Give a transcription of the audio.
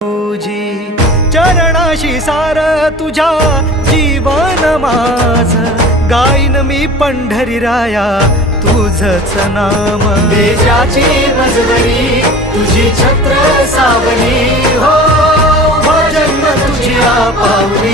तुझी चरणाशी सार तुझ्या जीवन माझ गाईन मी पंढरी राया तुझच नाम देशाची मजबरी तुझी छत्र सावली हो जन्म तुझी पावली